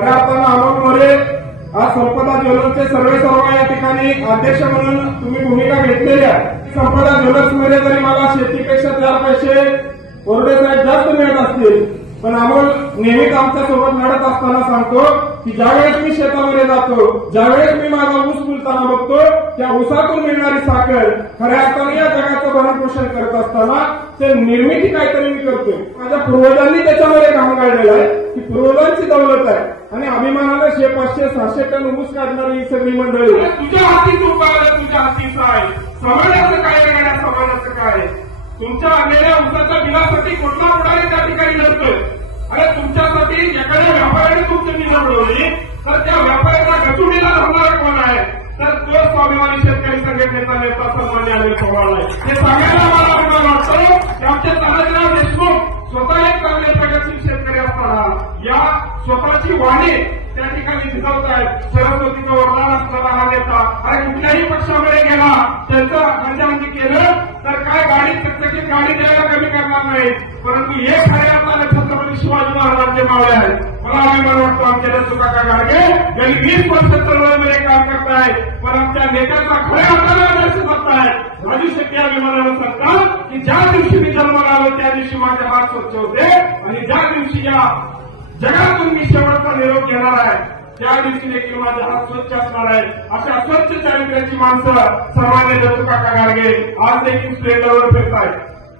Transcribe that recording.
खऱ्या अर्थानं अमोल मोरे आज संपदा ज्वेलर्सचे सर्व या ठिकाणी अध्यक्ष म्हणून तुम्ही भूमिका घेतलेली आहे। संपदा ज्वेलर्स मध्ये जरी मला शेतीपेक्षा 4 पैसे बोर्डे साहेब जास्त मिळत असतील, पण अमोल नेहमीच आमच्या सोबत लढत असताना सांगतो की ज्यावेळेस मी शेतामध्ये जातो, ज्यावेळेस मी माझा ऊस फुलताना बघतो, त्या ऊसातून मिळणारी साखर खऱ्या अर्थाने या जगाचं भरणपोषण करत असताना ते निर्मिती काहीतरी मी करतोय। माझ्या पूर्वजांनी त्याच्यामध्ये काम काढलेलं आहे की पूर्वजांची दौलत आहे आणि अभिमानाने 500-600 टन ऊस काढणारी ही सगळी मंडळी तुझ्या हाती तूप आलं, तुझ्या हाती साय, समाजाचं काय वेगळ्या समाजाचं काय? तुमच्या आणलेल्या ऊसाच्या बिलासाठी कुठला पुढारी त्या ठिकाणी लढतोय? अरे तुमच्यासाठी एखाद्या व्यापाऱ्याने तुमची बिलं मिळवली तर त्या व्यापाऱ्याचा गचुडीला धरणारा कोण आहे? तर तो स्वाभिमानी शेतकरी संघटनेचा नेता सन्मान्य अनिल पवार आहे। हे सांगायला मला अभिमान वाटतो की आमचे तानाजीराव देशमुख स्वतः एक चांगले प्रगतशील शेतकरी असताना या स्वतःची वाणी त्या ठिकाणी भिजवत आहेत। सरस्वतीचं वरदान असणारा हा नेता अरे कुठल्याही पक्षामध्ये गेला त्यांचं अंजांकी केलं तर काय गाडी चकचकीत गाडी द्यायला कमी करणार नाही, परंतु एक खऱ्या अर्थाने छत्रपती शिवाजी महाराजांचे मावळे आहेत। मला अभिमान वाटतो आमच्या सुकाका गाडगे गेली 20 वर्ष चळवळीमध्ये काम करतायत, पण आमच्या नेत्याचा खऱ्या अर्थाने आदर्श करतायत। राजू शेट्टी अभिमानानं सांगतात की ज्या दिवशी मी जन्माला आलो त्या दिवशी माझे हात स्वच्छ होते आणि ज्या दिवशी या जगातून मी शेवटचा निरोप घेणार आहे त्या दिवशी देखील माझे हात स्वच्छ असणार आहे। अशा स्वच्छ चारित्र्याची माणसं सर्वांनी दत्तू काका गाडगे आज देखील स्टेजवर फिरतायत।